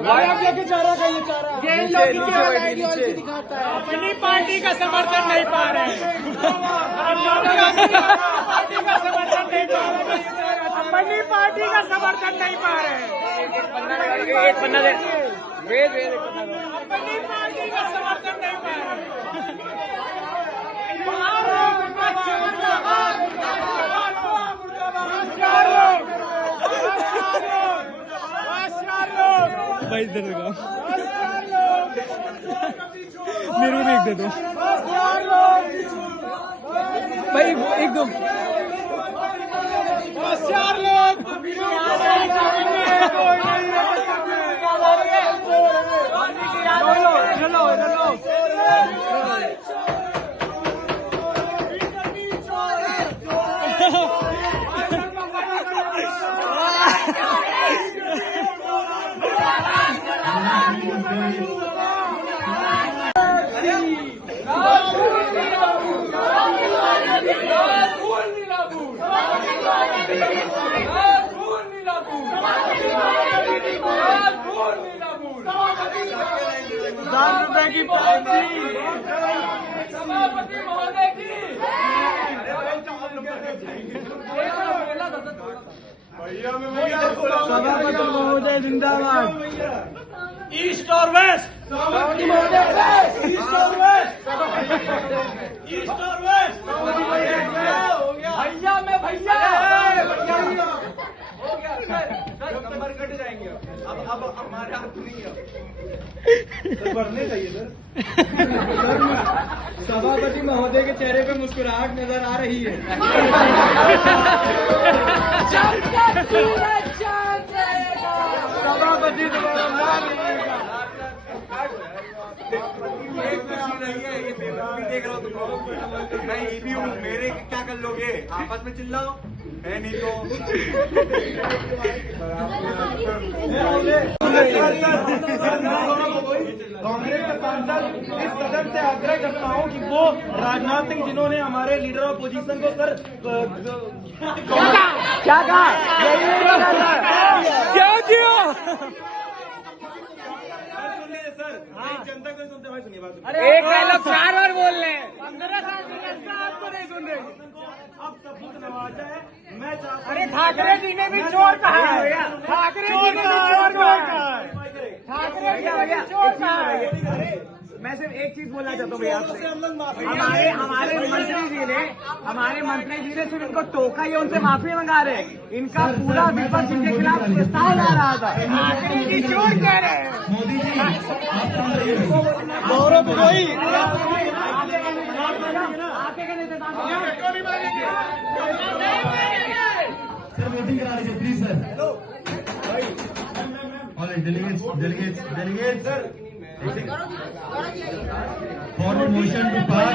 लेके चारा का ये चारा नीचे दिखाता है। अपनी पार्टी का समर्थन नहीं पा रहे हैं। पार्टी का समर्थन नहीं पा रहे हैं। अपनी पार्टी का समर्थन नहीं पा रहे हैं। एक पन्ना दे अपनी पार्टी का समर्थन नहीं पा रहे हैं। भाई इधर लगा मेरे को भी एक दे दो भाई, एक दो ₹10 की पार्टी सभापति महोदय की सभापति महोदय जिंदाबाद। ईस्ट और वेस्ट, सभापति महोदय ईस्ट और वेस्ट, ईस्ट और वेस्ट। भैया में भैया हो गया सर, नंबर कट जाएंगे। अब हमारे हाथ नहीं है, बढ़ने चाहिए सर। सभापति महोदय के चेहरे पे मुस्कुराहट नजर आ रही है। सभापति देख रहा हूँ मैं ये भी हूँ, मेरे क्या कर लोगे? आपस में चिल्लाओ है नहीं तो। कांग्रेस के सांसद इस कदर से आग्रह करता हूँ कि वो राजनाथ सिंह जिन्होंने हमारे लीडर ऑफ पोजीशन को सर क्या कहा क्या किया सर, जनता को सुनते भाई, सुनिए बात। एक डायलॉग 4 बार बोल रहे हैं। 15 साल से आपको नहीं सुन रहे। अब सबूत नवाजा है। मैं अरे ठाकरे जी ने भी चोर कहा है, ठाकरे जी ने भी चोर कहा है, ठाकरे जी ने भी चोर कहा है। मैं सिर्फ एक चीज बोलना चाहता हूँ भैया आपसे, हमारे मंत्री जी ने सिर्फ इनको टोका ही, उनसे माफी मंगा रहे। इनका पूरा विपक्ष इनके खिलाफ प्रस्ताव ला रहा था, ठाकरे जी चोर कह रहे हैं। मोदी जी गौरव गोगोई सर वोटिंग करा लीजिए please sir. All delegates sir for the motion to pass.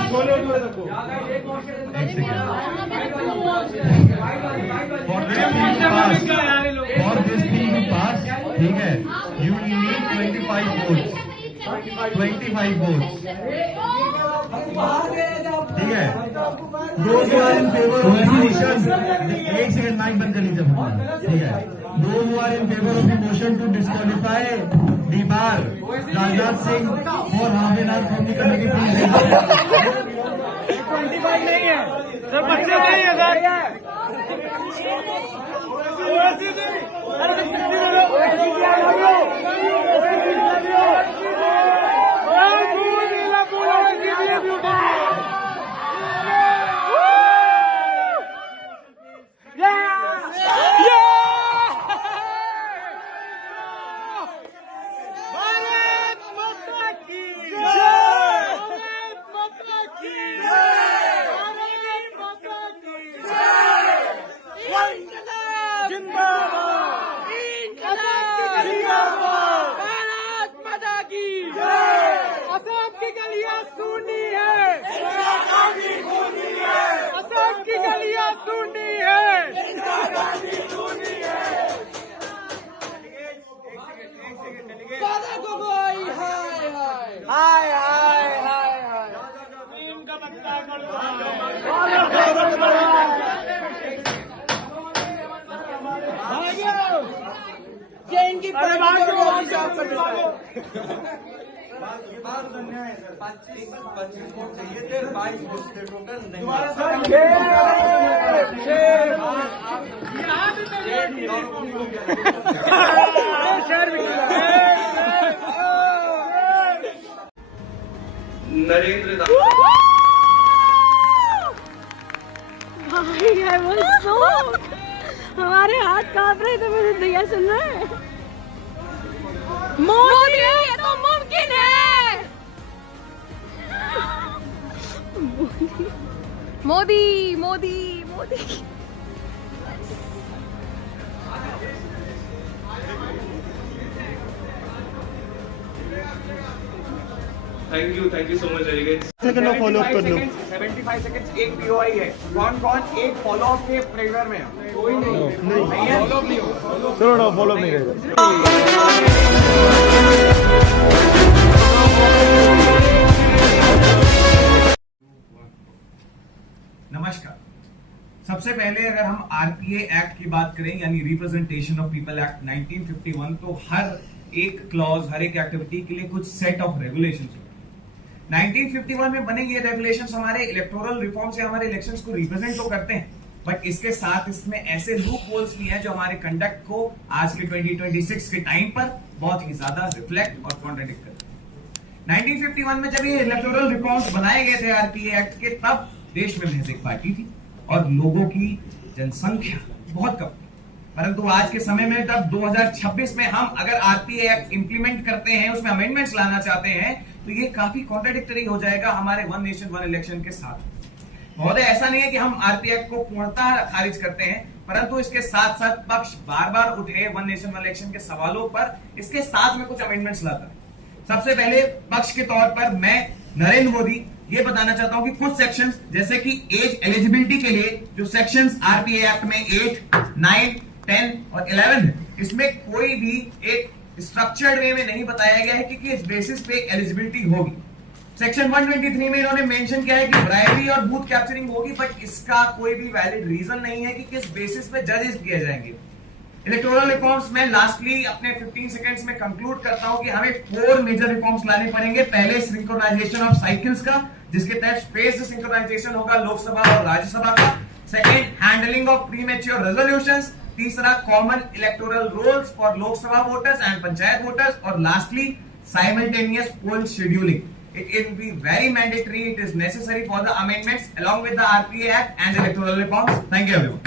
For this bill to pass, ठीक है, यू नीड 25 वोट्स, 25 वोट्स, ठीक है। Those who are in favor of the motion, एक सेकंड माइक बंद कर लीजिए, ठीक है। Those who are in favor of the motion to disqualify the bar Rajnath Singh for half an hour from the committee, please. 25 नहीं है sir, 25 नहीं है सर। अरे बात करो, ये बात अन्याय है सर। 25 वोट चाहिए थे, 22 वोट थे टोटल नहीं। नरेंद्र भाई I was so हमारे हाथ कांप रहे थे मेरे भैया सुन रहे हैं। मोदी ये तो मुमकिन है। Modi Modi Modi thank you so much delegates. Second में फॉलो अप कर लो। 75 सेकंड्स एक पीओआई है। कौन कौन एक फॉलो अप के प्रेशर में है? कोई नहीं है। फॉलो अप नहीं हो। चलो ना फॉलो नहीं करेगा। नमस्कार। सबसे पहले अगर हम आरपीए एक्ट की बात करें यानी रिप्रेजेंटेशन ऑफ पीपल एक्ट 1951, तो हर एक क्लॉज, हर एक एक्टिविटी के लिए कुछ सेट ऑफ रेगुलेशंस होते हैं। 1951 में बने ये रेगुलेशंस हमारे इलेक्टोरल रिफॉर्म से हमारे इलेक्शंस को रिप्रेजेंट तो करते हैं, बट इसके साथ इसमें ऐसे लूप होल्स भी हैं जो हमारे कंडक्ट को आज के 2026 के टाइम पर बहुत ही ज्यादा रिफ्लेक्ट और कॉन्ट्रडिक्ट करते हैं। 1951 में जब ये इलेक्टोरल रिफॉर्म्स बनाए गए थे आरपीए एक्ट के, तब देश में महज एक पार्टी थी और लोगों की जनसंख्या बहुत कम थी। परंतु आज के समय में तब 2026 में हम अगर आरपीए एक्ट इंप्लीमेंट करते हैं, उसमें अमेंडमेंट्स लाना चाहते हैं, तो ये काफी कॉन्ट्राडिक्टरी हो जाएगा हमारे वन नेशन वन इलेक्शन के साथ। महोदय, ऐसा नहीं है कि हम आरपीए एक्ट को पूर्णतः खारिज करते हैं, परंतु इसके साथ साथ पक्ष बार बार उठे वन नेशन वन इलेक्शन के सवालों पर इसके साथ में कुछ अमेंडमेंट्स लाता है। सबसे पहले पक्ष के तौर पर मैं नरेंद्र मोदी ये बताना चाहता हूं कि कुछ सेक्शंस जैसे कि एज एलिजिबिलिटी के लिए जो सेक्शंस आरपीए एक्ट में 8, 9, 10 और 11 है, इसमें कोई भी एक स्ट्रक्चर्ड वे में नहीं बताया गया है कि किस बेसिस पे एलिजिबिलिटी होगी। सेक्शन 123 में इन्होंने मेंशन किया है कि ब्राइबरी और बूथ कैप्चरिंग होगी, बट इसका कोई भी वैलिड रीजन नहीं है कि किस बेसिस पे जजेस किए जाएंगे। इलेक्टोरल रिफॉर्म्स में लास्टली अपने 15 सेकंड्स में कंक्लूड करता हूं कि हमें 4 मेजर रिफॉर्म्स लाने पड़ेंगे। पहले सिंक्रोनाइजेशन ऑफ साइकिल्स का, जिसके तहत फेज्ड सिंक्रोनाइजेशन होगा लोकसभा और राज्यसभा का। Second, handling of premature resolutions. तीसरा, common electoral rolls for Lok Sabha voters and panchayat voters. और lastly, simultaneous poll scheduling. It will be very mandatory. It is necessary for the amendments along with the RPA Act and electoral reforms. Thank you everyone.